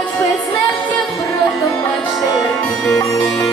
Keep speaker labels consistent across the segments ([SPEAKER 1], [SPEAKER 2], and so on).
[SPEAKER 1] Хоч би знав я.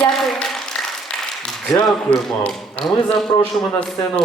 [SPEAKER 1] Дякую. Дякую,
[SPEAKER 2] мам. А ми запрошуємо на сцену